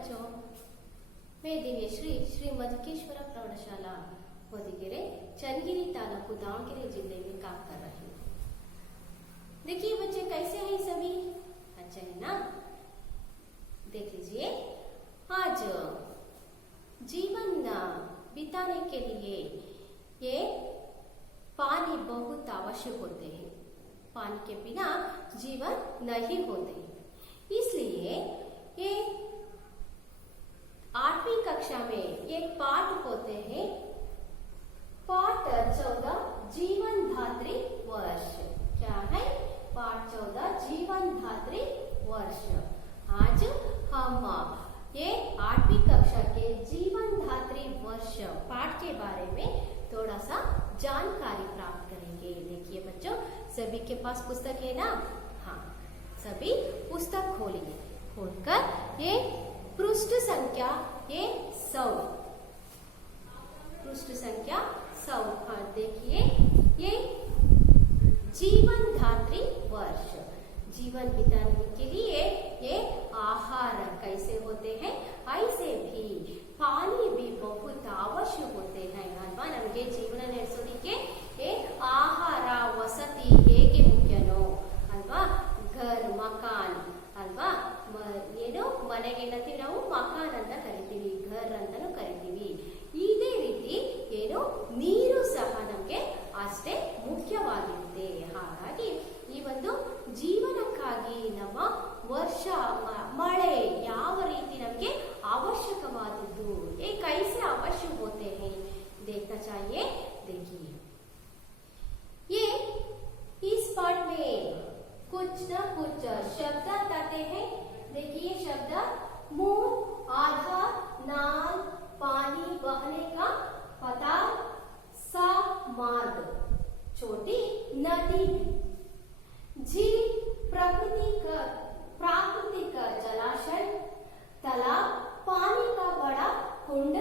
बच्चों, मैं दिव्यश्री श्री मधुकेश्वर प्रौढ़शाला ಹೊದಿಗೆರೆ चंदगिरी तालुकु दावणಗೆरे जिले में काम कर रही हूँ। देखिए बच्चे कैसे हैं सभी, अच्छे हैं ना। देख लीजिए, आज जीवन बिताने के लिए ये पानी बहुत आवश्यक होते हैं। पानी के बिना जीवन नहीं होते, इसलिए ये 8वीं कक्षा में एक पाठ होते हैं, पाठ 14 जीवन धात्री वर्ष। क्या है? पाठ 14 जीवन धात्री वर्ष। आज हम ये 8वीं कक्षा के जीवन धात्री वर्ष पाठ के बारे में थोड़ा सा जानकारी प्राप्त करेंगे। देखिए बच्चों, सभी के पास पुस्तक है ना? हाँ, सभी पुस्तक खोलिए। खोलकर ये पृष्ठ संख्या 100, पृष्ठ संख्या 100 पर देखिए, ये जीवन धात्री वर्ष, जीवन बिताने के लिए ये आहार कैसे होते हैं, ऐसे भी पानी भी बहुत आवश्यक होते हैं अल्वा। नಮಗೆ ಜೀವನ ನಡೆಸೋದಕ್ಕೆ ಆಹಾರ ವಸತಿ ಹೇಗೆ ಮುಖ್ಯನೋ ಅಲ್ವಾ, ಘರ್ ಮಕಾನ್ ಅಲ್ವಾ, ಏನು ಮನೆಗೆ ಏನಂತೀವಿ ನಾವು, ಮಕಾನ್ ಅಂತ ಕರಿತೀವಿ, ಘರ್ ಅಂತಾನು ಕರಿತೀವಿ. ಇದೇ ರೀತಿ ಏನು ನೀರು ಸಹ ನಮಗೆ ಅಷ್ಟೇ ಮುಖ್ಯವಾಗಿರುತ್ತೆ. ಹಾಗಾಗಿ ಈ ಒಂದು ಜೀವನಕ್ಕಾಗಿ ನಮ್ಮ ವರ್ಷ ಮಳೆ ಯಾವ ರೀತಿ ನಮಗೆ आवश्यकवादದ್ದು, ये कैसे आवश्यक होते हैं देखना चाहिए। देखिए, ये इस पाठ में कुछ न कुछ शब्द आते हैं। देखिए शब्द मूल, आधार, नाल, पानी बहने का पता, सा मार्ग, छोटी नदी, झील प्राकृतिक जलाशय, तालाब पानी का बड़ा कुंड,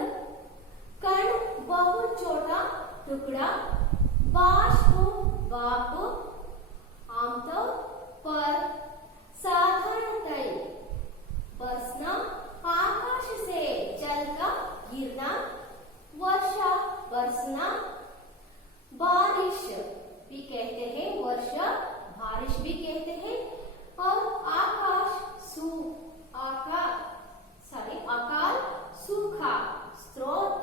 कण बहुत छोटा टुकड़ा, बाष्प वाप, आमतौर पर, साधारणतः बरसना, आकाश से जल का गिरना, वर्षा बरसना, बारिश भी कहते हैं, वर्षा बारिश भी कहते हैं, और आकाश अकाल सूखा, स्रोत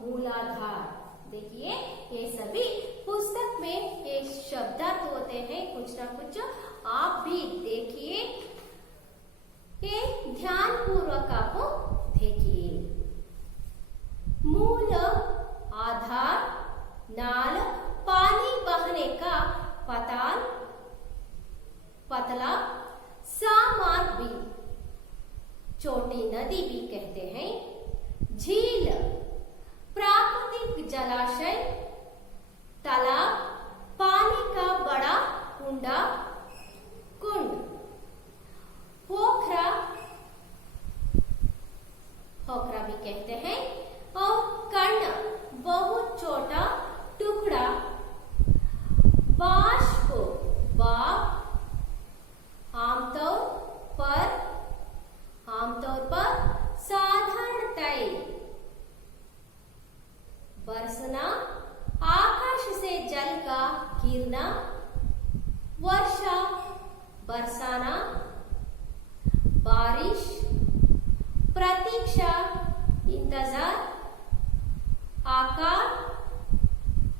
मूलाधार। देखिए ये सभी पुस्तक में ये शब्द होते हैं, कुछ ना कुछ आप भी देखिए, ये ध्यान पूर्वक आप देखिए। मूल, आधार, नाल, पानी बहने का पतला, सामार्ग भी, छोटी नदी भी कहते हैं, झील प्राकृतिक जलाशय, तालाब पानी का बड़ा कुंड, पोखरा भी कहते हैं, और कण बहुत छोटा टुकड़ा, बाष्प वाप, आमतौर पर, साधारणतः बरसना, आकाश से जल का गिरना, वर्षा बरसाना, बारिश, प्रतीक्षा इंतजार,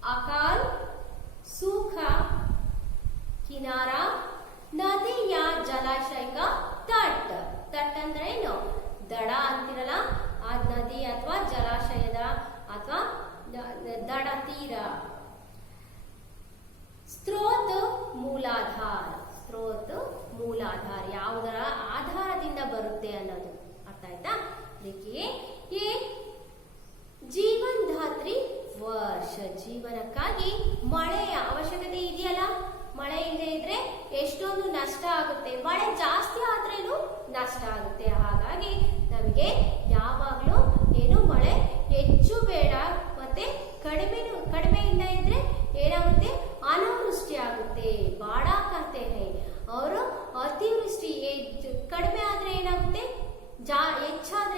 अकाल सूखा, किनारा, नदी या जलाशय का तट ಅಂದ್ರೆ ಏನು, ದಡ ಅಂತಿರಲ್ಲ, ಆ ನದಿ ಅಥವಾ ಜಲಾಶಯದ ಅಥವಾ ದಡ ತೀರ. ಸ್ರೋತ ಮೂಲಾಧಾರ ಯಾವುದರ ಆಧಾರದಿಂದ ಬರುತ್ತೆ ಅನ್ನೋದು ಅರ್ಥ ಆಯ್ತಾ? देखिए ये ಜೀವನ ಧಾತ್ರಿ ವರ್ಷ, ಜೀವನಕ್ಕಾಗಿ ಮಳೆಯ ಅವಶ್ಯಕತೆ ಇದೆಯಲ್ಲ. ಮಳೆ ಇಲ್ಲದೆ ಇದ್ರೆ ಎಷ್ಟೊಂದು ನಷ್ಟ ಆಗುತ್ತೆ, ಮಳೆ ಜಾಸ್ತಿ ಆದ್ರೇನು ನಷ್ಟ ಆಗುತ್ತೆ. ಹಾಗಾಗಿ ನಮಗೆ ಯಾವಾಗಲೂ ಏನು ಮಳೆ ಹೆಚ್ಚು ಬೇಡ, ಮತ್ತೆ ಕಡಿಮೆಯಿಂದ ಇದ್ರೆ ಏನಾಗುತ್ತೆ, ಅನಾವೃಷ್ಟಿ ಆಗುತ್ತೆ, ಬಾಡ करते हैं, और अतिवृष्टि कಡಿಮೆ ಆದ್ರೆ ಏನಾಗುತ್ತೆ, ಹೆಚ್ಚಾದ್ರೆ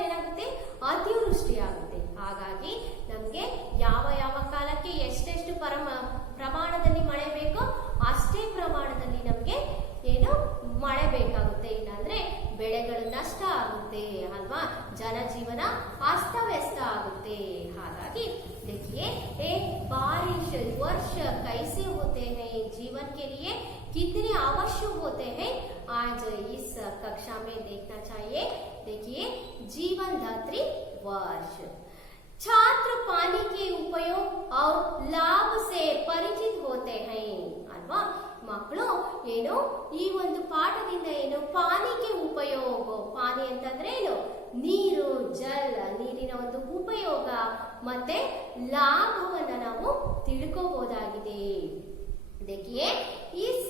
पशु होते हैं आज इस कक्षा में देखना चाहिए। देखिए जीवन धात्री वर्ष। छात्र पानी के उपयोग और लाभ से परिचित होते हैं अल्वा ಮಕ್ಕಳು ಏನು ಈ ಒಂದು ಪಾಠದಿಂದ ಏನು ಪಾನಿಗೆ ಉಪಯೋಗ ಪಾನಿ ಅಂತಂದ್ರೆ ಏನು ನೀರು ಜಲ ನೀರಿನ ಒಂದು ಉಪಯೋಗ ಮತ್ತೆ ಲಾಭವನ್ನ ನಾವು ತಿಳ್ಕೋಬಹುದಾಗಿದೆ। देखिए इस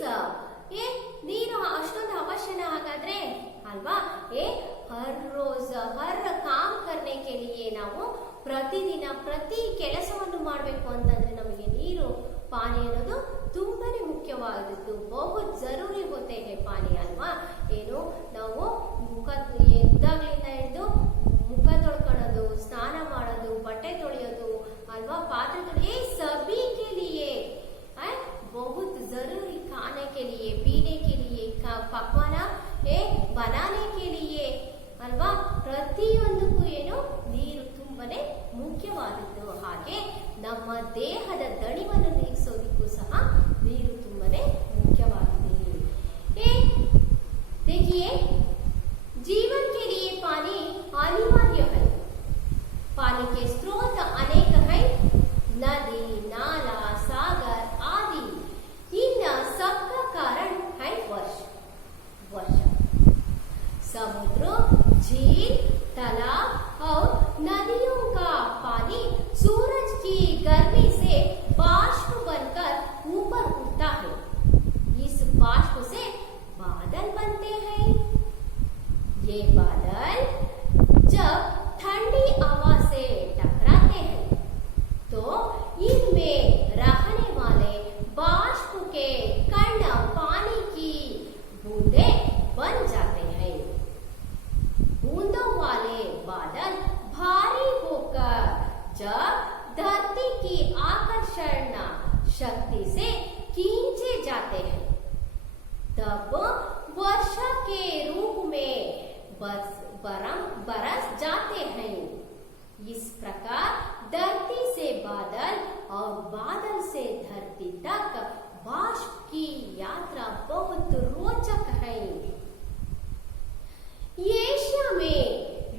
ये ನೀರು ಅಷ್ಟೊಂದು ಅವಶ್ಯನ ಹಾಗಾದ್ರೆ ಅಲ್ವಾ ये हर रोज हर काम करने के लिए ನಾವು ಪ್ರತಿದಿನ ಪ್ರತಿ ಕೆಲಸವನ್ನು ಮಾಡಬೇಕು ಅಂತಂದ್ರೆ ನಮಗೆ ನೀರು पानी ಅನ್ನೋದು ತುಂಬಾನೇ ಮುಖ್ಯವಾದದ್ದು। बहुत जरूरी होते हैं पानी ಅಲ್ವಾ ಏನು ನಾವು ಮುಖ ಎದ್ದಾಗಲಿಂದ ಹಿಡಿದು ಮುಖ ತೊಳ್ಕೊಳ್ಳೋದು ಸ್ನಾನ ಮಾಡೋದು ಬಟ್ಟೆ ತೊಳೆಯೋದು ಅಲ್ವಾ ಪಾತ್ರೆ ತೊಳೆಯೋದು ये सभी के लिए बहुत जरूरी खाने के लिए पीने के लिए पकवाना बनाने के लिए ಅಲ್ವಾ ಪ್ರತಿಯೊಂದಕ್ಕೂ ಏನು ನೀರು ತುಂಬಾನೇ ಮುಖ್ಯವಾದದ್ದು। ಹಾಗೆ ನಮ್ಮ ದೇಹದ ದಣಿವನ್ನು ನೀಗಿಸೋದಕ್ಕೂ ಸಹ ನೀರು ತುಂಬಾನೇ ಮುಖ್ಯವಾಗಿದೆ। देखिए जीवन के लिए पानी अनिवार्य है। पानी के स्रोत अनेक हैं, नदी नाला सागर आदि। इन सबका कारण है वर्षा। समुद्र झील तालाब और नदियों का पानी सूरज की गर्मी से बाष्प बनकर ऊपर उठता है। इस बाष्प से बादल बनते हैं। ये बादल जब ठंडी हवा से टकराते हैं तो इनमें रहने वाले बाष्प के कण पानी की बूंदें बन जाते हैं। बूंदों वाले बादल भारी होकर जब धरती की आकर्षण शक्ति से खींचे जाते हैं तब वर्षा के रूप में बरस जाते हैं। इस प्रकार धरती से बादल और बादल से धरती तक बाष्प की यात्रा बहुत रोचक है। एशिया में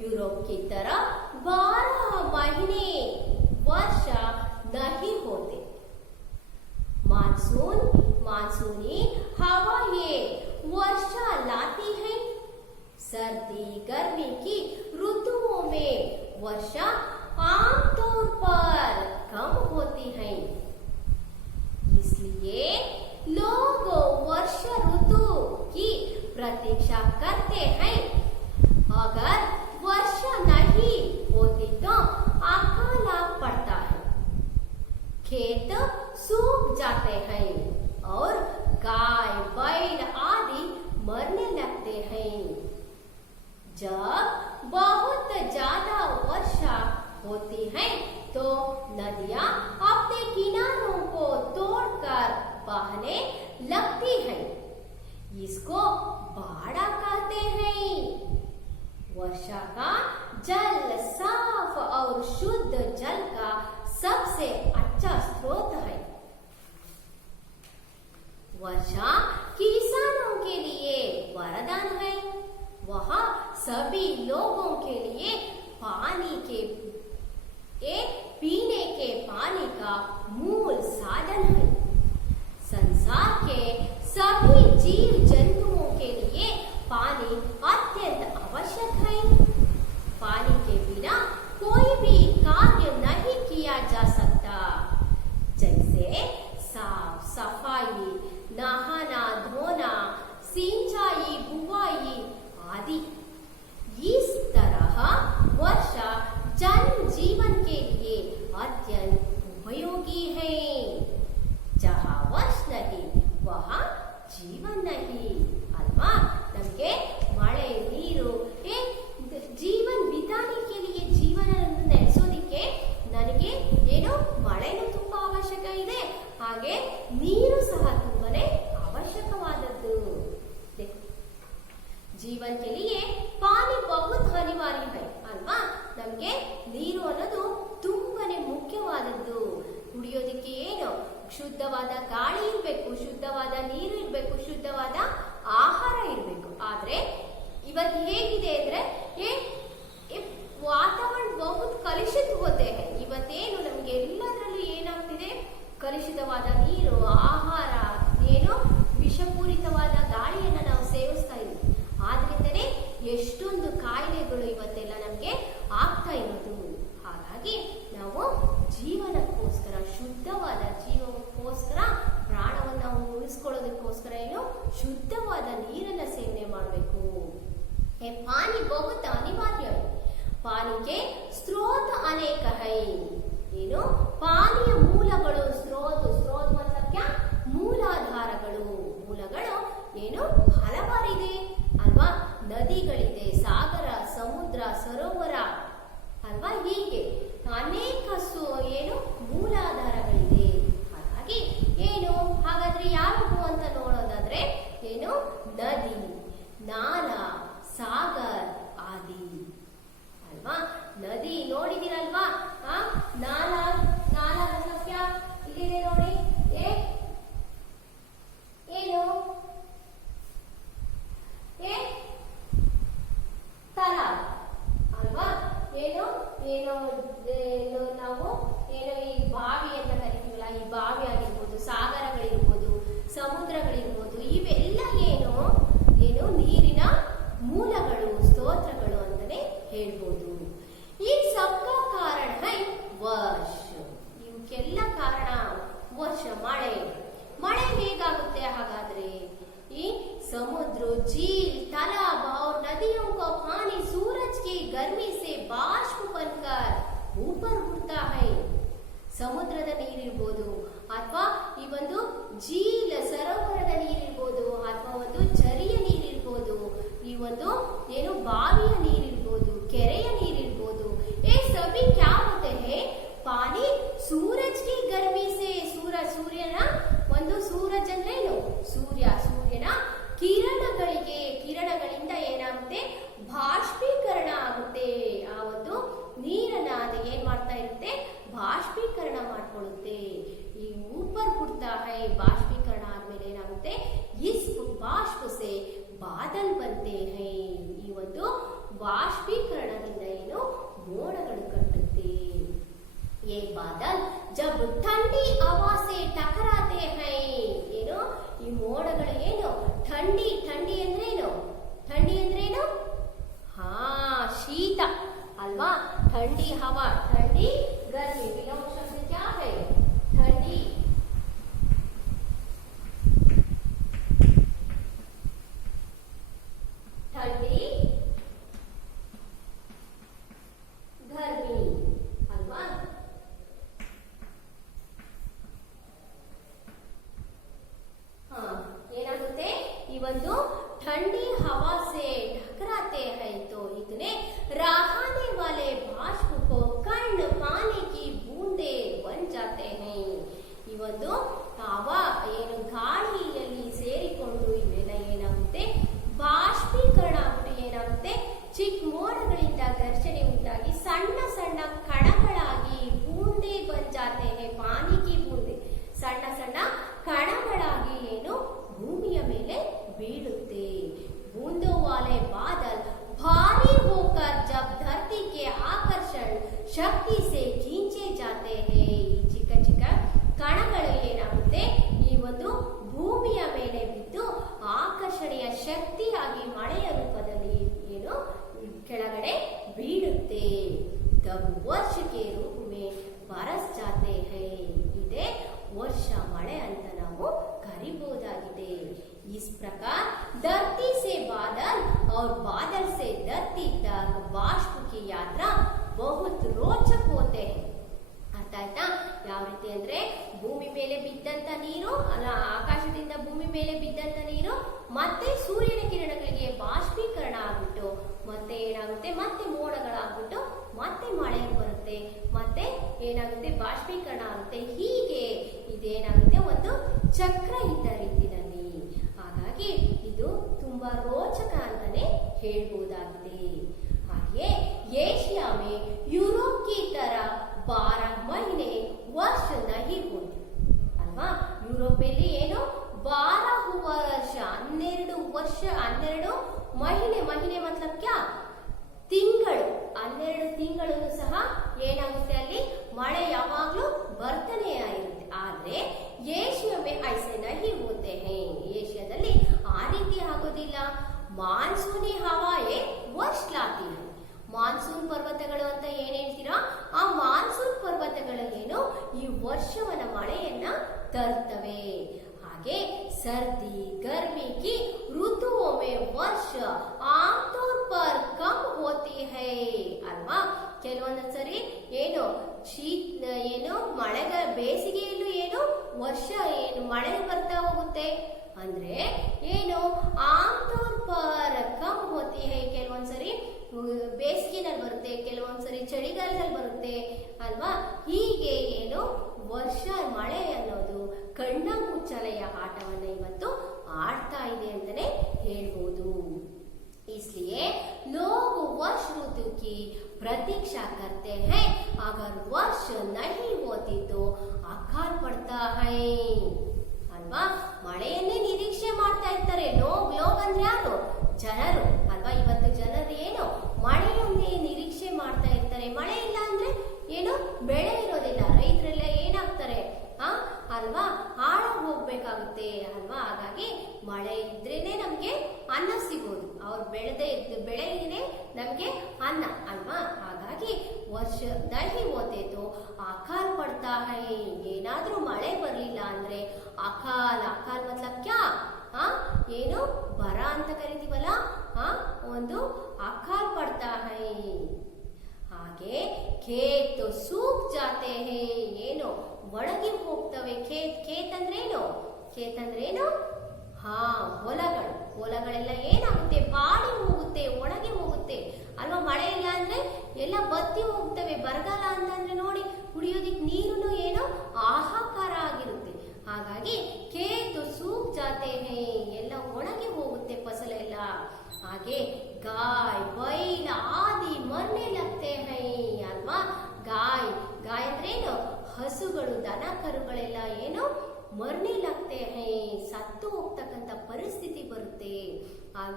यूरोप की तरह 12 महीने वर्षा नहीं होते। मानसूनी हवाएं वर्षा लाती हैं। सर्दी गर्मी की ऋतुओं में वर्षा आमतौर पर कम होती है। इसलिए लोग वर्षा ऋतु की प्रतीक्षा करते हैं। अगर वर्षा नहीं होती तो अकाल पड़ता है, खेत सूख जाते हैं और गाय बैल आदि मरने लगते हैं। जब बहुत ज्यादा वर्षा होती है तो नदियां अपने किनारों को तोड़कर बहने लगती हैं। इसको बाढ़ कहते हैं। वर्षा का जल साफ और शुद्ध जल का सबसे अच्छा स्रोत है। वर्षा किसानों के लिए वरदान है। वहाँ सभी लोगों के लिए पीने के पानी का मूल साधन है। संसार के सभी जीव जंतुओं के लिए पानी अत्यंत आवश्यक है। पानी के बिना कोई भी कार्य नहीं किया जा सकता, जैसे साफ सफाई, नहाना धोना, सिंचाई बुवाई आदि। इस तरह वर्षा जन जीवन के लिए अत्यंत उपयोगी है। जहाँ वर्ष नहीं वहाँ जीवन नहीं अल्वा। नಮಗೆ ಮಳೆ ನೀರು ಜೀವನ ಬಿತಾನೆ के लिए ಜೀವನ ನಡೆಸೋದಕ್ಕೆ ನನಗೆ ಏನು ಮಳೆನೂ ತುಂಬಾ ಅವಶ್ಯಕ ಇದೆ, ಹಾಗೆ ನೀರು ಸಹ ತುಂಬಾನೇ ಅವಶ್ಯಕವಾದದ್ದು। जीवन के लिए पानी बहुत अनिवार्य है ಅಲ್ವಾ। ನಮಗೆ ನೀರು ಅನ್ನೋದು ತುಂಬಾನೇ ಮುಖ್ಯವಾದದ್ದು। ಕುಡಿಯೋದಕ್ಕೆ ಏನು ಶುದ್ಧವಾದ ಗಾಳಿ ಇರಬೇಕು, ಶುದ್ಧವಾದ ನೀರು ಇರಬೇಕು, ಶುದ್ಧವಾದ ಇವತ್ತೆಲ್ಲ ನಮಗೆ ಆಗ್ತಾ ಇರೋದು. ಹಾಗಾಗಿ ನಾವು ಜೀವನಕ್ಕೋಸ್ಕರ, ಶುದ್ಧವಾದ ಜೀವಕ್ಕೋಸ್ಕರ, ಪ್ರಾಣವನ್ನು ನಾವು ಉಳಿಸ್ಕೊಳ್ಳೋದಕ್ಕೋಸ್ಕರ ಏನು ಶುದ್ಧವಾದ ನೀರನ್ನ ಸೇವನೆ ಮಾಡಬೇಕು. ಪಾನಿ ಬಹುತ ಅನಿವಾರ್ಯ. पानी के स्रोत अनेक है. ಏನು ಪಾನಿಯ ಮೂಲಗಳು, ಸ್ರೋತ್ मतलब क्या ಮೂಲಾಧಾರಗಳು. ಮೂಲಗಳು ಏನು ಹಲವಾರಿದೆ ಅಲ್ವಾ. ನದಿಗಳಿದೆ, ಸಾಗರ, ಸಮುದ್ರ, ಸರೋವರ ಅಲ್ವಾ. ಹೀಗೆ ಅನೇಕ ಏನು ಮೂಲಾಧಾರಗಳಿದೆ. ಹಾಗಾಗಿ ಏನು ಹಾಗಾದ್ರೆ ಯಾವುದು ಅಂತ ನೋಡೋದಾದ್ರೆ ಏನು ನದಿ, ನಾಲಾ, ಸಾಗರ್ ಆದಿ ಅಲ್ವಾ. ನದಿ ನೋಡಿದಿರಲ್ವಾ. ನಾಲಾ ಸಸ್ಯ ಇಲ್ಲಿದೆ ನೋಡಿ. ಏನು ತಲಾಬ್ ಅಲ್ವಾ. ಏನು ಏನು ನಾವು ಏನು ಈ ಬಾವಿ ಅಂತ ಕರಿತೀವಲ್ಲ, ಈ ಬಾವಿ ಆಗಿರ್ಬೋದು, ಸಾಗರಗಳಿರ್ಬೋದು, ಸಮುದ್ರಗಳಿರ್ಬೋದು, ಇವೆಲ್ಲ ಏನು ಏನು ನೀರಿನ ಮೂಲಗಳು, ಸ್ತೋತ್ರಗಳು ಅಂತಾನೆ ಹೇಳ್ಬೋದು. ಈ ಸಬ್ಕಾ ಕಾರಣ ಹೈ ವರ್ಷ. ಇವಕ್ಕೆಲ್ಲ ಕಾರಣ ವರ್ಷ, ಮಳೆ. ಮಳೆ ಹೇಗಾಗುತ್ತೆ ಹಾಗಾದ್ರೆ? ಈ समुद्र, झील, तालाब और नदियों का पानी सूरज की गर्मी से बाष्प बनकर ऊपर उड़ता है. ಸಮುದ್ರದ ನೀರಿರ್ಬೋದು, ಅಥವಾ ಈ ಒಂದು ಜೀಲ ಸರೋವರದ ನೀರಿರ್ಬೋದು, ಅಥವಾ ಒಂದು ಝರಿಯ ನೀರಿರ್ಬೋದು, ಈ ಒಂದು ಏನು ಬಾವಿಯ ನೀರಿರ್ಬೋದು, ಕೆರೆಯ ನೀರಿರ್ಬೋದು. ये सभी क्या होते हैं? पानी सूरज की गर्मी से, ಸೂರ್ಯನ ಒಂದು ಸೂರಜ್ ಅಂದ್ರೆ ಏನು ಸೂರ್ಯನ ಕಿರಣಗಳಿಂದ ಏನಾಗುತ್ತೆ ಬಾಷ್ಪೀಕರಣ ಆಗುತ್ತೆ. ಆ ಒಂದು ನೀರನ್ನ ಅದು ಏನ್ ಮಾಡ್ತಾ ಇರುತ್ತೆ, ಬಾಷ್ಪೀಕರಣ ಮಾಡ್ಕೊಳ್ಳುತ್ತೆ. ಈ ಊಪರ್ ಉಡ್ತಾ ಹೈ, ಬಾಷ್ಪೀಕರಣ ಆದ್ಮೇಲೆ ಏನಾಗುತ್ತೆ, ಇಸ್ ಬಾಷ್ಪ ಸೆ ಬಾದಲ್ ಬಂತೆ ಹೈ. ಈ ಒಂದು ಬಾಷ್ಪೀಕರಣದಿಂದ ಏನು ಮೋಡಗಳು ಕಟ್ಟುತ್ತೆ. ये बादल जब ठंडी हवा से टकराते हैं. ಏನು ಈ ಮೋಡಗಳು ಏನು ठंडी ಅಂದ್ರೇನು? ठंडी ಅಂದ್ರೇನು? ಶೀತ ಅಲ್ವಾ. ठंडी हवा, ठंडी गर्मी, विलोम शब्द क्या है? ठंडी. ठंडी गर्मी ಅಲ್ವಾ. ಏನಾಗುತ್ತೆ, ಈ ಒಂದು ठंडी हवा से टकराते हैं तो इतने रहाने वाले बाष्प को कण पानी की बूंदे बन जाते हैं. ಈ ಒಂದು ಹವಾ ಏನು ಗಾಳಿಯಲ್ಲಿ ಸೇರಿಕೊಂಡು ಇವೆಲ್ಲ ಏನಾಗುತ್ತೆ ಬಾಷ್ಪೀಕರಣ ಆಗ್ಬಿಟ್ಟು ಏನಾಗುತ್ತೆ ಚಿಕ್ಕ ಮೋಡಗಳಿಂದ ಘರ್ಷಣೆ ಉಂಟಾಗಿ ಸಣ್ಣ ಸಣ್ಣ ಕಣಗಳಾಗಿ ಬೂಂದೆ ಬಂಜಾತೆ ಹೈ, ಪಾನಿ ಕಿ ಬೂಂದೆ, ಸಣ್ಣ ಸಣ್ಣ ಕಣಗಳಾಗಿ ಏನು ಭೂಮಿಯ ಮೇಲೆ ಬೀಳುತ್ತೆ. बूंदों वाले बादल भारी होकर जब धरती के आकर्षण शक्ति से खींचे जाते हैं. ಈ ಚಿಕ್ಕ ಚಿಕ್ಕ ಕಣಗಳು ಏನಾಗುತ್ತೆ ಈ ಒಂದು ಭೂಮಿಯ ಮೇಲೆ ಬಿದ್ದು ಆಕರ್ಷಣೆಯ ಶಕ್ತಿಯಾಗಿ ಮಳೆಯ ರೂಪದಲ್ಲಿ ಏನು ಕೆಳಗಡೆ ಬೀಳುತ್ತೆ. तब वर्ष के रूप में बरस जाते हैं. ಇದೇ ವರ್ಷ, ಮಳೆ ಅಂತ ನಾವು ಕರಿಬಹುದಾಗಿದೆ. इस प्रकार धरती से बादल और बादल से धरती तक बाष्प की यात्रा बहुत रोचक होते हैं. ಅರ್ಥ ಆಯ್ತಾ? ಯಾವ ರೀತಿ ಅಂದ್ರೆ ಭೂಮಿ ಮೇಲೆ ಬಿದ್ದಂತ ನೀರು ಅಲ್ಲ, ಆಕಾಶದಿಂದ ಭೂಮಿ ಮೇಲೆ ಬಿದ್ದಂತ ನೀರು ಮತ್ತೆ ಸೂರ್ಯನ ಕಿರಣಗಳಿಗೆ ಬಾಷ್ಪೀಕರಣ ಆಗ್ಬಿಟ್ಟು ಮತ್ತೆ ಏನಾಗುತ್ತೆ, ಮತ್ತೆ ಮೋಡಗಳಾಗ್ಬಿಟ್ಟು ಮತ್ತೆ ಮಳೆ ಬರುತ್ತೆ, ಮತ್ತೆ ಏನಾಗುತ್ತೆ ಬಾಷ್ಪೀಕರಣ ಆಗುತ್ತೆ. ಹೀಗೆ ಇದೇನಾಗುತ್ತೆ ಒಂದು ಚಕ್ರ ಇದ್ದ ರೀತಿಯಲ್ಲಿ. ಹಾಗಾಗಿ ಇದು ತುಂಬಾ ರೋಚಕ ಅಂತಾನೆ ಹೇಳ್ಬಹುದಾಗಿದೆ. ಹಾಗೆಯೇ ಏಷ್ಯಾ ಮೇ यूरोप की तरह 12 महीने वर्ष नहीं होते ಅಲ್ವಾ. ಯುರೋಪ್ ಅಲ್ಲಿ ಏನು 12 ವರ್ಷ, 12 ವರ್ಷ, 12 ಮಹಿನೆ मतलब क्या ತಿಂಗಳು, 12 ತಿಂಗಳು ಸಹ ಏನಾಗುತ್ತೆ ಅಲ್ಲಿ ಮಳೆ ಯಾವಾಗ್ಲೂ ಬರ್ತಾನೆ ಇರುತ್ತೆ. ಆದ್ರೆ ಏಷ್ಯಾ ಮೇ ಐಸೆ ನಹಿ ಹೋತೆ ಹೈ, ಏಷ್ಯಾದಲ್ಲಿ ಆ ರೀತಿ ಆಗೋದಿಲ್ಲ. ಮಾನ್ಸೂನಿ ಹವಾಯೇ ವರ್ಷ ಲಾತಿ ಹೈ. ಮಾನ್ಸೂನ್ ಪರ್ವತಗಳು ಅಂತ ಏನ್ ಹೇಳ್ತೀರಾ, ಆ ಮಾನ್ಸೂನ್ ಪರ್ವತಗಳು ಏನು ಈ ವರ್ಷವನ್ನ ಮಳೆಯನ್ನ ತರ್ತವೆ. ಹಾಗೆ सर्दी गर्मी की ऋतुओं में वर्ष आमतौर पर कम होती है ಅಲ್ವಾ. ಕೆಲವೊಂದ್ಸರಿ ಏನು ಏನು ಬೇಸಿಗೆಯಲ್ಲೂ ಏನು ವರ್ಷ ಏನು ಮಳೆ ಬರ್ತಾ ಹೋಗುತ್ತೆ ಅಂದ್ರೆ ಏನು ಆಮ್ತೌರ್ ಪರ್ ಕಮ್ ಹೋತಿ ಹೈ. ಕೆಲವೊಂದ್ಸರಿ ಬೇಸಿಗೆನಲ್ಲಿ ಬರುತ್ತೆ, ಕೆಲವೊಂದ್ಸರಿ ಚಳಿಗಾಲದಲ್ಲಿ ಬರುತ್ತೆ ಅಲ್ವಾ. ಹೀಗೆ ಏನು ವರ್ಷ ಮಳೆ ಅನ್ನೋದು ಕಣ್ಣ ಮುಚ್ಚಲೆಯ ಆಟವನ್ನ ಇವತ್ತು ಆಡ್ತಾ ಇದೆ ಅಂತಾನೆ ಹೇಳ್ಬೋದು. इसलिए लोग वर्ष ऋतु की प्रतीक्षा करते हैं. अगर वर्ष नहीं होती तो अकाल पड़ता है ಅಲ್ವಾ. ಮಳೆಯನ್ನೇ ನಿರೀಕ್ಷೆ ಮಾಡ್ತಾ ಇರ್ತಾರೆ. ಲೋಗ್ ಅಂದ್ರೆ ಯಾರು? ಜನರು ಅಲ್ವಾ. ಇವತ್ತು ಜನರು ಏನು ಮಳೆಯನ್ನೇ ನಿರೀಕ್ಷೆ ಮಾಡ್ತಾ ಇರ್ತಾರೆ. ಮಳೆ ಇಲ್ಲ ಅಂದ್ರೆ ಏನು ಬೆಳೆ ಇರೋದಿಲ್ಲ. ರೈತರೆಲ್ಲ ಏನಾಗ್ತಾರೆ ಅಲ್ವಾ, ಹಾಳಾಗಿ ಹೋಗ್ಬೇಕಾಗುತ್ತೆ ಅಲ್ವಾ. ಹಾಗಾಗಿ ಮಳೆ ಇದ್ರೇನೆ ನಮ್ಗೆ ಅನ್ನ ಸಿಗೋದು. ಅವ್ರು ಬೆಳೆನೇ ನಮ್ಗೆ ಅನ್ನ ಅಲ್ವಾ. ಹಾಗಾಗಿ ವರ್ಷ ದಹಿ ಓತೇತು ಅಕಾಲ್ ಪಡ್ತಾ ಹೈ. ಏನಾದ್ರೂ ಮಳೆ ಬರ್ಲಿಲ್ಲ ಅಂದ್ರೆ ಅಕಾಲ್ ಮತ್ಲಬ್ ಕ್ಯಾ ಏನು ಬರ ಅಂತ ಕರಿತೀವಲ್ಲ, ಒಂದು ಅಕಾಲ್ ಪಡ್ತಾ ಹೈ. ಹಾಗೆ ಖೇತ್ ಸೂಕ್ ಜಾತೆ ಹೇ, ಏನು ಒಣಗಿ ಹೋಗ್ತವೆ. ಖೇತ್ ಅಂದ್ರೇನು ಹೊಲಗಳೆಲ್ಲ ಏನಾಗುತ್ತೆ, ಬಾಡಿ ಹೋಗುತ್ತೆ, ಒಣಗಿ ಹೋಗುತ್ತೆ ಅಲ್ವಾ. ಮಳೆ ಇಲ್ಲ ಅಂದ್ರೆ ಎಲ್ಲ ಬತ್ತಿ ಹೋಗ್ತವೆ. ಬರಗಾಲ ಅಂತಂದ್ರೆ ನೋಡಿ ಕುಡಿಯೋದಿಕ್ ನೀರು ಏನು ಆಹಾಕಾರ ಆಗಿರುತ್ತೆ. ಹಾಗಾಗಿ ಖೇತ್ ಸೂಕ್ ಜಾತೆ ಹೇ, ಎಲ್ಲ ಒಣಗಿ ಹೋಗುತ್ತೆ ಫಸಲೆಲ್ಲ. ಹಾಗೆ ಗಾಯ್ ಬೈಲ ಆದಿ ಮರ್ನೆ ಲಗ್ತೆ ಹೈ ಅಲ್ವಾ. ಗಾಯ್ ಅಂದ್ರೇನು ಹಸುಗಳು, ದನ ಕರುಗಳೆಲ್ಲ ಏನು ಮರ್ನೆ ಲಗ್ತೆ ಹೈ, ಸತ್ತು ಹೋಗ್ತಕ್ಕಂಥ ಪರಿಸ್ಥಿತಿ ಬರುತ್ತೆ.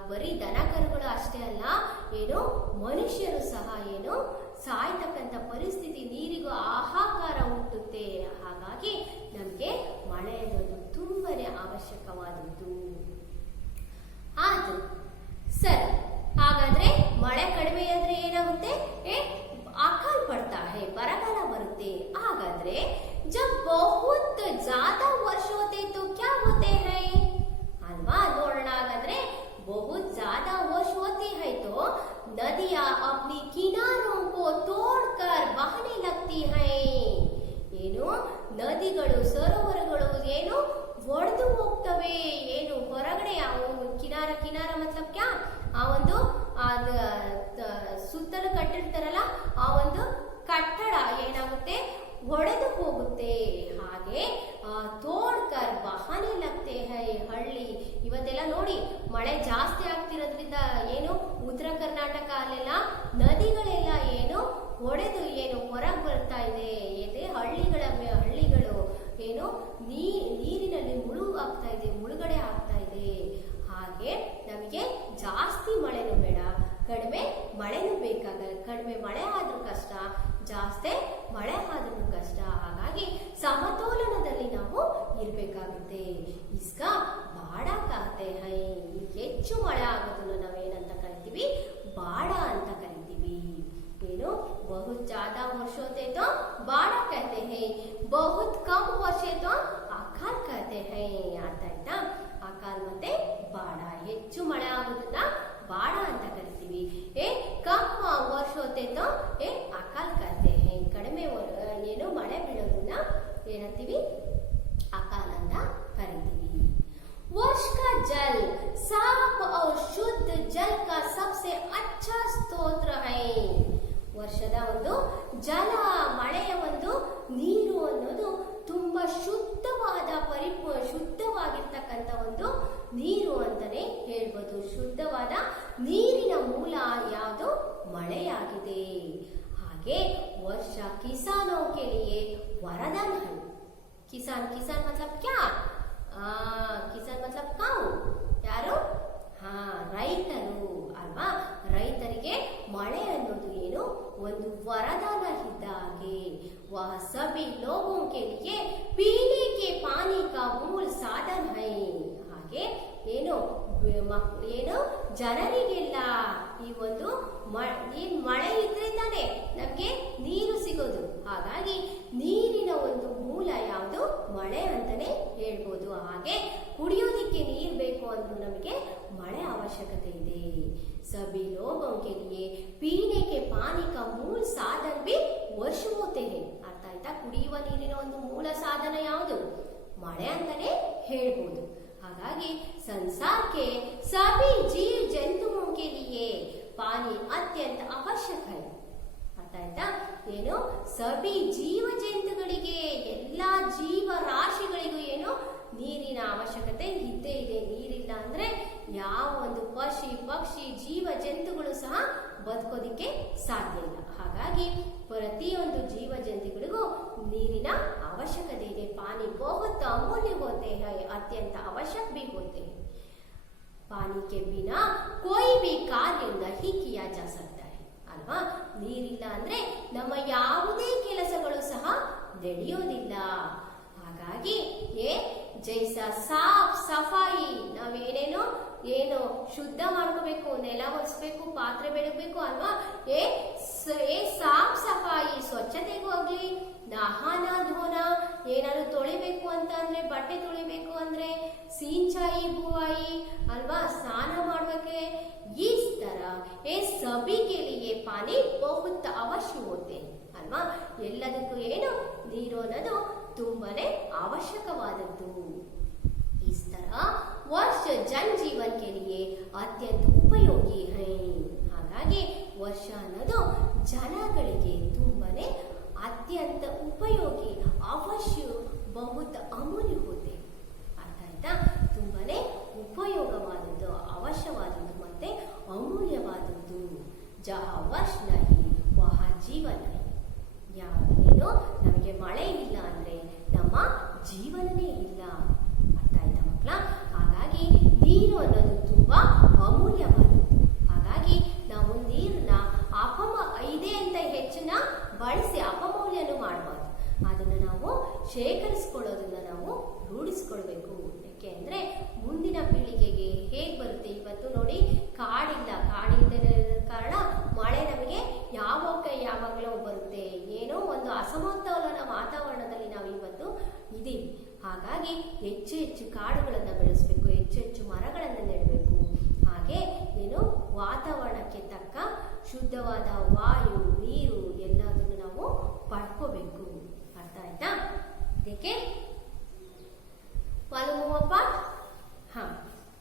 ಬರೀ ದನ ಕರುಗಳು ಅಷ್ಟೇ ಅಲ್ಲ, ಏನು ಮನುಷ್ಯರು ಸಹ ಏನು ಸಾಯ್ತಕ್ಕಂಥ ಪರಿಸ್ಥಿತಿ, ನೀರಿಗೂ ಹಾಹಾಕಾರ ಹುಟ್ಟುತ್ತೆ. ಹಾಗಾಗಿ ನಮ್ಗೆ ಮಳೆ ಅನ್ನೋದು ತುಂಬಾನೇ ಅವಶ್ಯಕವಾದದ್ದು. ಆಯ್ತು ಸರಿ. ಹಾಗಾದ್ರೆ ಮಳೆ ಕಡಿಮೆ ಆದ್ರೆ ಏನಾಗುತ್ತೆ, ಅಕಾಲ್ ಪಡ್ತಾ ಹೈ, ಬರಗಾಲ ಬರುತ್ತೆ. ಹಾಗಾದ್ರೆ ಜಬ್ ಬಹುತ್ ಜ್ಯಾದಾ ವರ್ಷ ಹೋತೆ ತೋ ಕ್ಯಾ ಹೋತೆ ಹೈ ಅಲ್ವಾ. ನೋಡೋಣ. ಹಾಗಾದ್ರೆ ಬಹುತ್ ಜ್ಯಾದಾ ವರ್ಷ ಹೋತಿ ಹೈ ತೋ ನದಿಯಾ ಅಪ್ನಿ ಕಿನಾರೋं को तोड़कर बहने लगती है. ಏನು ನದಿಗಳು, ಸರೋವರಗಳು ಏನು ಒಡೆದು ಹೋಗ್ತವೆ. ಏನು ಹೊರಗಡೆ ಕಿನಾರ ಮತ್ಲಬ್ ಕ್ಯಾ, ಆ ಒಂದು ಸುತ್ತಲೂ ಕಟ್ಟಿರ್ತಾರಲ್ಲ ಆ ಒಂದು ಕಟ್ಟಡ ಏನಾಗುತ್ತೆ, ಒಡೆದು ಹೋಗುತ್ತೆ. ಹಾಗೆ ತೋಡ್ಕರ್ ಬಹಾನೆ ಲಗ್ತೆ ಹೈ, ಹಳ್ಳಿ ಇವತ್ತೆಲ್ಲ ನೋಡಿ ಮಳೆ ಜಾಸ್ತಿ ಆಗ್ತಿರೋದ್ರಿಂದ ಏನು ಉತ್ತರ ಕರ್ನಾಟಕ ಅಲ್ಲೆಲ್ಲ ನದಿಗಳೆಲ್ಲ ಏನು ಒಡೆದು ಏನು ಹೊರಗೆ ಬರ್ತಾ ಇದೆ. ಹಳ್ಳಿಗಳು ಏನು ನೀರಿನಲ್ಲಿ ಮುಳುಗಡೆ ಆಗ್ತಾ ಇದೆ. ಹಾಗೆ ನಮಗೆ ಜಾಸ್ತಿ ಮಳೆನೂ ಬೇಡ, ಕಡಿಮೆ ಮಳೆನೂ ಬೇಕಾಗಲ್ಲ. ಕಡಿಮೆ ಮಳೆ ಆದ್ರೂ ಕಷ್ಟ, ಜಾಸ್ತಿ ಮಳೆ ಆದ್ರೂ ಕಷ್ಟ. ಹಾಗಾಗಿ ಸಮತೋಲನದಲ್ಲಿ ನಾವು ಇರ್ಬೇಕಾಗುತ್ತೆ. ಇಸ್ಕ ಬಾಡ ಕಾತೆ ಹೈ, ಹೆಚ್ಚು ಮಳೆ ಆಗೋದನ್ನು ನಾವೇನಂತ ಕರಿತೀವಿ, ಬಾಡ ಅಂತ ಕರಿತೀವಿ. ಏನು ಬಹುತ್ ಜ್ಯಾದಾ ವರ್ಷ ಹೋತೆ ತೋ ಬಾಡ कहते हैं, ಬಹುತ್ ಕಮ್ ವರ್ಷ ತೋ ಅಕಾಲ್ कहते हैं. ಅರ್ಥ ಆಯ್ತಾ? ಅಕಾಲ್ ಮತ್ತೆ ಬಾಡ, ಹೆಚ್ಚು ಮಳೆ ಆಗೋದನ್ನ ಬಾಡ ಅಂತ ಕರಿತೀವಿ. ಕಮ್ ವರ್ಷ ಹೋತೆ ತೋ ಅಕಾಲ್ कहते हैं. ಕಡಿಮೆ ಏನು ಮಳೆ ಬೀಳೋದನ್ನ ಏನಂತೀವಿ, ಅಕಾಲ್ ಅಂತ ಕರಿತೀವಿ. वर्ष का जल साफ और शुद्ध जल का सबसे अच्छा स्तोत्र है. ವರ್ಷದ ಒಂದು ಜಲ, ಮಳೆಯ ಒಂದು ನೀರು ಅನ್ನೋದು ತುಂಬಾ ಶುದ್ಧವಾಗಿರ್ತಕ್ಕಂಥ ಒಂದು ನೀರು ಅಂತಾನೆ ಹೇಳ್ಬೋದು. ಶುದ್ಧವಾದ ನೀರಿನ ಮೂಲ ಯಾವುದು? ಮಳೆಯಾಗಿದೆ. ಹಾಗೆ ವರ್ಷ ಕಿಸಾನೋ ಕೆ ಲಿಯೆ ವರದಾನ ಹೈ. ಕಿಸಾನ್ ಮತ್ಲಬ್ ಕ್ಯಾ? ಕಿಸಾನ್ ಮತ್ಲಬ್ ಕಾವು? ಯಾರು? ರೈತರು ಅಲ್ವಾ. ರೈತರಿಗೆ ಮಳೆ ಅನ್ನೋದು ಏನು ಒಂದು ವರದಾನ ಇದ್ದ ಹಾಗೆ. ವಹ ಸಭಿ ಲೋಗೋ ಕೆ ಲಿಯೆ ಪೀನೆ ಕೆ ಪಾನಿ ಕಾ ಮೂಲ ಸಾಧನ ಹೈ. ಹಾಗೆ ಏನು ಏನು ಜನರಿಗೆಲ್ಲ ಈ ಒಂದು ಮಳೆ ಇದ್ರೆ ತಾನೆ ನಮ್ಗೆ ನೀರು ಸಿಗೋದು. ಹಾಗಾಗಿ ನೀರಿನ ಒಂದು ಮೂಲ ಯಾವುದು? ಮಳೆ ಅಂತಾನೆ ಹೇಳ್ಬೋದು. ಹಾಗೆ ಕುಡಿಯೋದಿಕ್ಕೆ ನೀರು ಬೇಕು ಅಂದ್ರೂ ನಮಗೆ मड़े आवश्यकते ಇದೆ. सभी लोगों के लिए पीने के पानी का मूल साधन भी वर्ष होते हैं. ಅರ್ಥ ಆಯ್ತಾ? ಕುಡಿಯುವ ನೀರಿನ ಒಂದು ಮೂಲ ಸಾಧನ ಯಾವುದು? ಮಳೆ ಅಂತಾನೆ ಹೇಳ್ಬೋದು. ಹಾಗಾಗಿ संसार के सभी जीव जंतुओं के लिए पानी अत्यंत आवश्यक है. ಅರ್ಥ ಆಯ್ತಾ? ಏನು ಸಭಿ ಜೀವ ಜಂತುಗಳಿಗೆ ಎಲ್ಲಾ ಜೀವ ರಾಶಿಗಳಿಗೂ ಏನು ನೀರಿನ ಅವಶ್ಯಕತೆ ಇದ್ದೇ ಇದೆ. ನೀರಿಲ್ಲ ಅಂದ್ರೆ ಯಾವ ಒಂದು ಪಕ್ಷಿ ಜೀವ ಜಂತುಗಳು ಸಹ ಬದುಕೋದಿಕ್ಕೆ ಸಾಧ್ಯ ಇಲ್ಲ. ಹಾಗಾಗಿ ಪ್ರತಿಯೊಂದು ಜೀವ ಜಂತುಗಳಿಗೂ ನೀರಿನ ಅವಶ್ಯಕತೆ ಇದೆ. पानी बहुत अमूल्य होते हैं, अत्यंत आवश्यक भी होते हैं. पानी के बिना कोई भी कार्य नहीं किया जा सकता है ಅಲ್ವಾ? ನೀರಿಲ್ಲ ಅಂದ್ರೆ ನಮ್ಮ ಯಾವುದೇ ಕೆಲಸಗಳು ಸಹ ನಡೆಯೋದಿಲ್ಲ. ಹಾಗಾಗಿ ಜೈಸ ಸಾಫ್ ಸಫಾಯಿ ನಾವೇನೇನೋ ಏನು ಶುದ್ಧ ಮಾಡ್ಕೋಬೇಕು, ನೆಲ ಒರೆಸ್ಬೇಕು, ಪಾತ್ರೆ ಬೆಳಗ್ಬೇಕು ಅಲ್ವಾ? ಸಾಫ್ ಸಫಾಯಿ ಸ್ವಚ್ಛತೆಗೂ ಆಗ್ಲಿ, ನಹಾನ ಧೋನ ಏನಾದ್ರು ತೊಳಿಬೇಕು ಅಂತ ಅಂದ್ರೆ, ಬಟ್ಟೆ ತೊಳಿಬೇಕು ಅಂದ್ರೆ ಸಿಂಚಾಯಿ ಬುವಾಯಿ ಅಲ್ವಾ, ಸ್ನಾನ ಮಾಡ್ಬೇಕೆ, इस तरह ये सभी के लिए पानी बहुत ಅವಶ್ಯ होते ಅಲ್ವಾ? ಎಲ್ಲದಕ್ಕೂ ಏನು ನೀರು ಅನ್ನೋದು ತುಂಬಾನೇ ಅವಶ್ಯಕವಾದದ್ದು. इस तरह वर्ष जन जीवन के लिए अत्यंत उपयोगी है. ಹಾಗಾಗಿ ವರ್ಷ ಅನ್ನೋದು ಜನಗಳಿಗೆ ತುಂಬಾನೇ ಅತ್ಯಂತ ಉಪಯೋಗಿ, ಅವಶ್ಯ, ಬಹುತ್ ಅಮೂಲ್ಯ ಹೋತೆ. ಅರ್ಥ ಆಯ್ತಾ? ತುಂಬಾನೇ ಉಪಯೋಗವಾದದ್ದು, ಅವಶ್ಯವಾದದ್ದು ಮತ್ತೆ ಅಮೂಲ್ಯವಾದದ್ದು. ಜಹ ವರ್ಷ ನಹಿ ವಹ ಜೀವನ ಏನು ನಮಗೆ ಮಳೆ ಇಲ್ಲ ಅಂದ್ರೆ ನಮ್ಮ ಜೀವನನೇ ಇಲ್ಲ. ಅರ್ಥ ಆಯ್ತಾ ಮಕ್ಕಳ? ಹಾಗಾಗಿ ನೀರು ಅನ್ನೋದು ತುಂಬಾ ಅಮೂಲ್ಯವಾದದ್ದು. ಹಾಗಾಗಿ ನಾವು ನೀರನ್ನ ಇದೆ ಅಂತ ಹೆಚ್ಚನ್ನ ಬಳಸಿ ಅಪಮೌಲ್ಯನು ಮಾಡಬಾರ್ದು. ಅದನ್ನ ನಾವು ಶೇಖರಿಸಿಕೊಳ್ಳೋದನ್ನ ನಾವು ರೂಢಿಸ್ಕೊಳ್ಬೇಕು. ಯಾಕೆ ಅಂದ್ರೆ ಮುಂದಿನ ಪೀಳಿಗೆಗೆ ಹೇಗ್ ಬರುತ್ತೆ? ಇವತ್ತು ನೋಡಿ ಕಾಡಿಲ್ಲ ಕಾರಣ ಮಳೆ ನಮಗೆ ಯಾವಾಗಲೂ ಬರುತ್ತೆ. ಏನೋ ಒಂದು ಅಸಮತೋಲನ ವಾತಾವರಣದಲ್ಲಿ ನಾವು ಇವತ್ತು ಇದೀವಿ. ಹಾಗಾಗಿ ಹೆಚ್ಚು ಹೆಚ್ಚು ಕಾಡುಗಳನ್ನು ಬೆಳೆಸಬೇಕು, ಹೆಚ್ಚು ಹೆಚ್ಚು ಮರಗಳನ್ನು ನೆಡಬೇಕು. ಹಾಗೆ ಏನು ವಾತಾವರಣಕ್ಕೆ ತಕ್ಕ ಶುದ್ಧವಾದ ವಾಯು, ನೀರು ಎಲ್ಲದನ್ನು ನಾವು ಪಡ್ಕೋಬೇಕು. ಅರ್ಥ ಆಯ್ತಾ? देखिए मालूम हुआ पाठ? हाँ,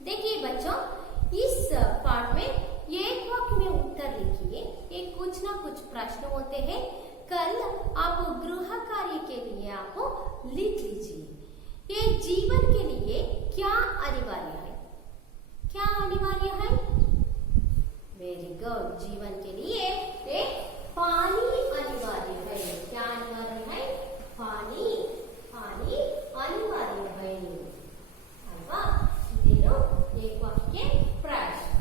देखिए बच्चों, इस पाठ में एक वाक्य में उत्तर लिखिए. ये कुछ ना कुछ प्रश्न होते हैं. कल आप गृह कार्य के लिए आप लिख लीजिए. ये जीवन के लिए क्या अनिवार्य है? क्या अनिवार्य है? Very good. जीवन के लिए एक पानी अनिवार्य है. क्या अनिवार्य है? पानी अनिवार्य है. अल्वा इधर एक वाक्य प्रश्न.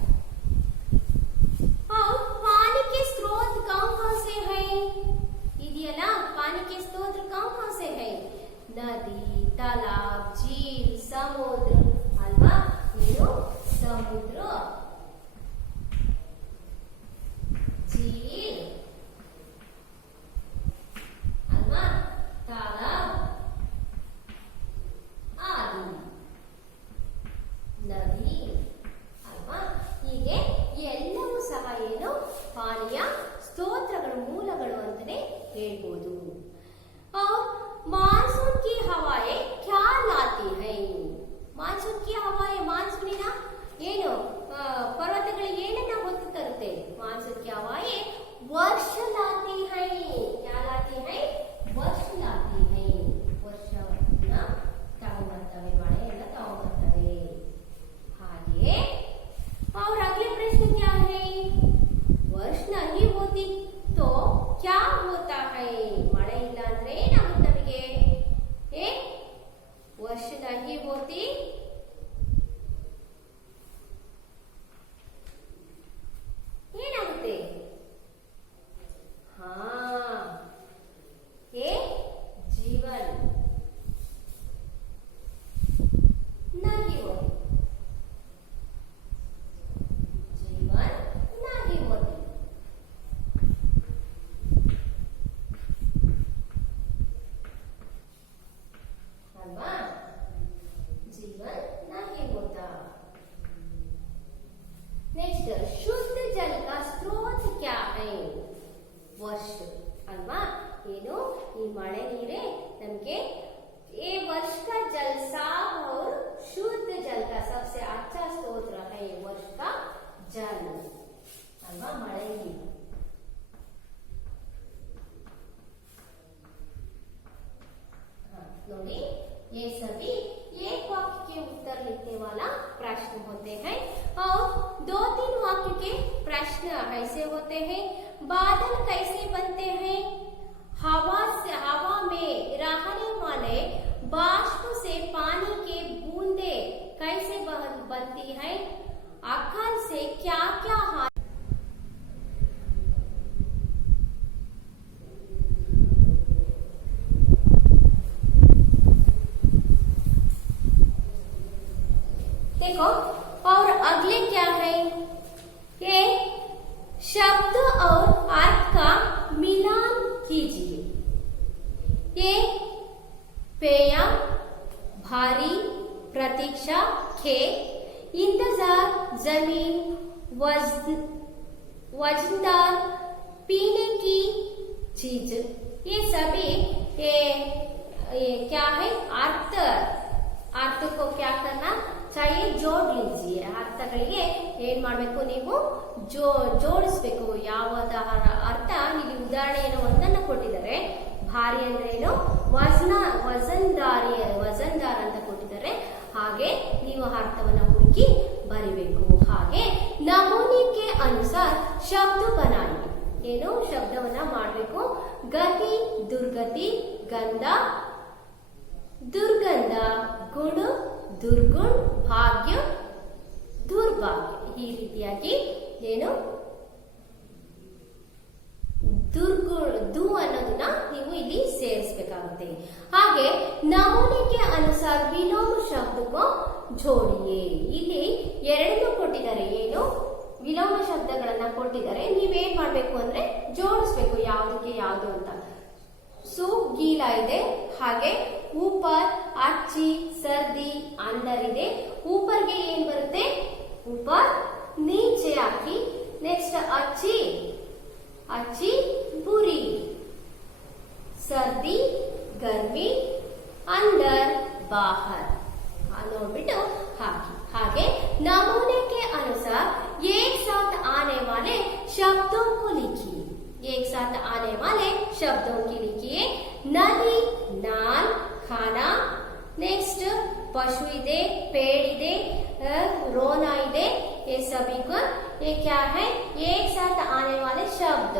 और पानी के स्रोत कौन से हैं? ಇದೆಯಲ್ಲ, पानी के स्रोत कौन से हैं? नदी, तालाब, झील, समुद्र अल्वा. ಏನು ಸಮುದ್ರ, मड़े नीरे नमगे ये वर्ष का जल साफ और शुद्ध जल का सबसे अच्छा स्रोत है ये वर्ष का जल अल्वा मड़े नीರು नोड़ी ये सभी एक वाक्य के उत्तर लिखने वाला प्रश्न होते हैं और 2-3 वाक्य के प्रश्न ऐसे होते हैं। बादल कैसे बनते हैं? हवा में रहने वाले बाष्प से पानी के बूंदे कैसे बनती है? अकल से क्या क्या देखो। और अगले क्या है? ये शब्द और अर्थ का मिलान कीजिए। ये पेय, भारी, प्रतीक्षा, खेत, इंतजार, जमीन, वजनदार, पीने की चीज, ये सभी ये क्या है? अर्थ को क्या करना चाहिए? जोड़ लीजिए। ಅರ್ಥಗಳಿಗೆ ಏನ್ ಮಾಡಬೇಕು? ನೀವು ಜೋಡಿಸಬೇಕು। ಯಾವುದರ ಅರ್ಥ ಇಲ್ಲಿ ಉದಾಹರಣೆಯನ್ನು ಒಂದನ್ನು ಕೊಟ್ಟಿದ್ದಾರೆ। ಭಾರಿ ಅಂದ್ರೆ ಏನು? ವಜನ್ದಾರ್ ಅಂತ ಕೊಟ್ಟಿದ್ದಾರೆ। ಹಾಗೆ ನೀವು ಅರ್ಥವನ್ನ ಹುಡುಕಿ ಬರಿಬೇಕು। ಹಾಗೆ ನಮೂನೆ के अनुसार शब्द बनाइए। ಏನು ಶಬ್ದವನ್ನ ಮಾಡಬೇಕು? ಗತಿ, ದುರ್ಗತಿ, ಗಂಧ, ದುರ್ಗಂಧ, ಗುಣ, ದುರ್ಗುಣ, ಭಾಗ್ಯ, ದುರ್ಭಾಗ್ಯ, ಈ ರೀತಿಯಾಗಿ ಏನು ದು ಅನ್ನೋದನ್ನ ನೀವು ಇಲ್ಲಿ ಸೇರಿಸಬೇಕಾಗುತ್ತೆ। ಹಾಗೆ ನಮೂನೆಗೆ ಅನುಸಾರ ವಿಲೋಮ ಶಬ್ದಕ್ಕೂ ಜೋಡಿಯೇ। ಇಲ್ಲಿ ಎರಡನ್ನೂ ಕೊಟ್ಟಿದ್ದಾರೆ। ಏನು ವಿಲೋಮ ಶಬ್ದಗಳನ್ನ ಕೊಟ್ಟಿದ್ದಾರೆ, ನೀವೇನ್ ಮಾಡ್ಬೇಕು ಅಂದ್ರೆ ಜೋಡಿಸ್ಬೇಕು ಯಾವುದಕ್ಕೆ ಯಾವುದು ಅಂತ। सु गीला ಇದೆ। ಹಾಗೆ ऊपर अच्छी सर्दी अंदर ಇದೆ। ऊपर ಗೆ ಏನು ಬರುತ್ತೆ? ऊपर नीचे ಹಾಕಿ। ನೆಕ್ಸ್ಟ್ अच्छी बुरी, सर्दी गर्मी, अंदर बाहर ನೋಡ್ಬಿಟ್ಟು ಹಾಕಿ। ಹಾಗೆ नमूने के अनुसार एक साथ आने वाले शब्दों को लिखिए। एक साथ आने वाले शब्दों की लिखिए। नदी, नाल, खाना, नेक्स्ट पशु ಇದೆ, पेड़ ಇದೆ, रोना ಇದೆ, ये सभी को ये क्या है? एक साथ आने वाले शब्द।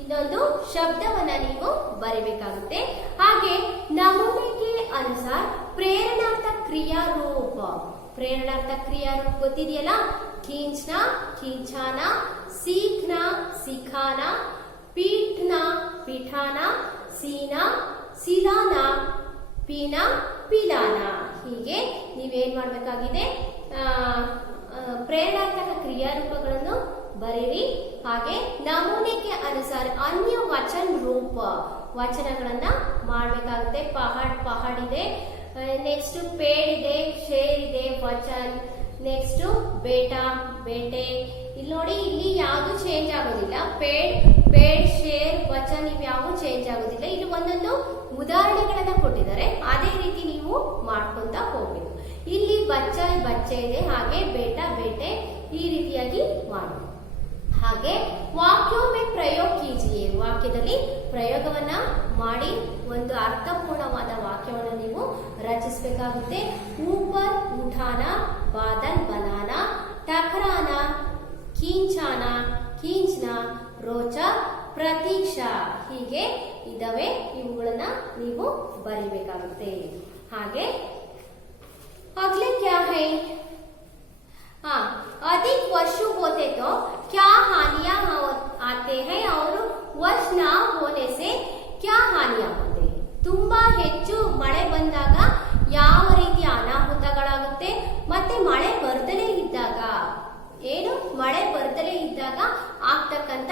ಇನ್ನೊಂದು ಶಬ್ದವನ್ನ ನೀವು ಬರಿಬೇಕಾಗುತ್ತೆ। ಹಾಗೆ ನಮೂನೆಗೆ ಅನುಸಾರ ಪ್ರೇರಣಾರ್ಥಕ ಕ್ರಿಯಾರೂಪ। ಪ್ರೇರಣಾರ್ಥಕ ಕ್ರಿಯಾರೂಪ ಗೊತ್ತಿದೆಯಲ್ಲ? खींचना, खींचाना, सीखना, सिखाना, पीटना, पिठाना, सीना, सिलाना, पीना, पिलाना। ಹೀಗೆ ನೀವೇನ್ ಮಾಡಬೇಕಾಗಿದೆ? ಪ್ರೇರಣಾತ್ಮಕ ಕ್ರಿಯಾರೂಪಗಳನ್ನು ಬರೀರಿ। ಹಾಗೆ ನಮೂನೆಗೆ ಅನುಸಾರ ಅನ್ಯ ವಚನ ರೂಪ ವಚನಗಳನ್ನ ಮಾಡಬೇಕಾಗುತ್ತೆ। ಪಹಾಡ್ ಇದೆ, ನೆಕ್ಸ್ಟ್ ಪೇಡ್ ಇದೆ, ಶೇರ್ ಇದೆ, ವಚನ್, ನೆಕ್ಸ್ಟ್ ಬೇಟಾ, ಬೇಟೆ। ಇಲ್ಲಿ ನೋಡಿ, ಇಲ್ಲಿ ಯಾವುದು ಚೇಂಜ್ ಆಗೋದಿಲ್ಲ। ಪೇಡ್, ಶೇರ್, ವಚನ್ ಇವ್ಯಾವು ಚೇಂಜ್ ಆಗೋದಿಲ್ಲ। ಇಲ್ಲಿ ಒಂದೊಂದು ಉದಾಹರಣೆಗಳನ್ನ ಕೊಟ್ಟಿದ್ದಾರೆ, ಅದೇ ರೀತಿ ನೀವು ಮಾಡ್ಕೊಂತ ಹೋಗ್ಬೇಕು। ಇಲ್ಲಿ ಬಚ್ಚೆ ಇದೆ, ಹಾಗೆ ಬೇಟಾ, ಬೇಟೆ, ಈ ರೀತಿಯಾಗಿ ಮಾಡಿ। ಹಾಗೆ ವಾಕ್ಯೋಮೆ ಪ್ರಯೋಗ ಕೀಜಿಯೇ। ವಾಕ್ಯದಲ್ಲಿ ಪ್ರಯೋಗವನ್ನ ಮಾಡಿ ಒಂದು ಅರ್ಥಪೂರ್ಣವಾದ ವಾಕ್ಯವನ್ನು ನೀವು ರಚಿಸಬೇಕಾಗುತ್ತೆ। ऊपर उठाना, बादल बनाना, टकराना, खींचाना, खींचना, रोचक, प्रतीक्षा, ಹೀಗೆ ಇದಾವೆ। ಇವುಗಳನ್ನ ನೀವು ಬರಿಬೇಕಾಗುತ್ತೆ। ಹಾಗೆ अगले क्या है? हाँ, अधिक वर्षा होते तो क्या हानियां आते हैं और वर्ष न होने से क्या हानियां होते हैं? ತುಂಬಾ ಹೆಚ್ಚು ಮಳೆ ಬಂದಾಗ ಯಾವ ರೀತಿಯ ಅನಾಹುತಗಳಾಗುತ್ತೆ, ಮತ್ತೆ ಮಳೆ ಬರದಲೇ ಇದ್ದಾಗ ಆಗ್ತಕ್ಕಂತ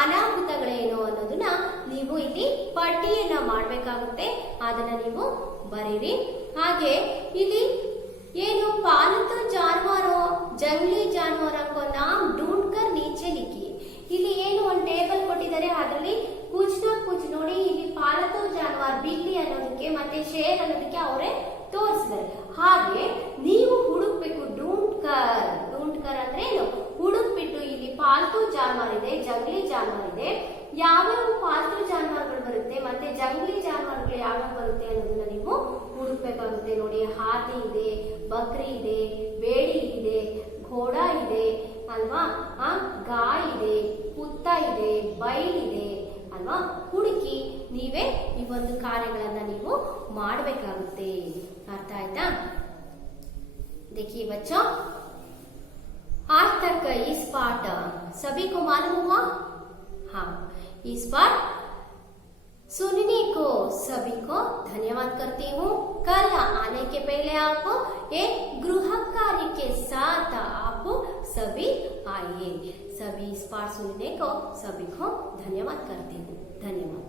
ಅನಾಹುತಗಳೇನು ಅನ್ನೋದನ್ನ ನೀವು ಇಲ್ಲಿ ಪಟ್ಟಿಯನ್ನ ಮಾಡಬೇಕಾಗುತ್ತೆ। ಅದನ್ನ ನೀವು ಬರೀರಿ। ಹಾಗೆ ಇಲ್ಲಿ ಏನು पालतू जानवरों, जंगली जानवरों को नाम ढूंढकर नीचे लिखिए। ಇಲ್ಲಿ ಏನು ಒಂದು ಟೇಬಲ್ ಕೊಟ್ಟಿದ್ದಾರೆ, ಅದರಲ್ಲಿ कुछ ना ಬಕ್ರಿ ಇದೆ, ಬೇಡಿ ಇದೆ, ಘೋಡ ಇದೆ ಅಲ್ವಾ, ಗಾಯ್ ಇದೆ, ಕುತ್ತ ಇದೆ, ಬೈಲಿದೆ ಅಲ್ವಾ. ಹುಡುಕಿ ನೀವೇ ಈ ಒಂದು ಕಾರ್ಯಗಳನ್ನ ನೀವು ಮಾಡಬೇಕಾಗುತ್ತೆ. ಅರ್ಥ ಆಯ್ತಾ? देखिए बच्चों, आज तक इस पाठ सभी को मालूम हुआ? हाँ, इस पाठ सुनने को सभी को धन्यवाद करती हूँ. कल आने के पहले आप एक गृह कार्य के साथ आप सभी आइए. सभी इस पाठ सुनने को सभी को धन्यवाद करती हूँ. धन्यवाद.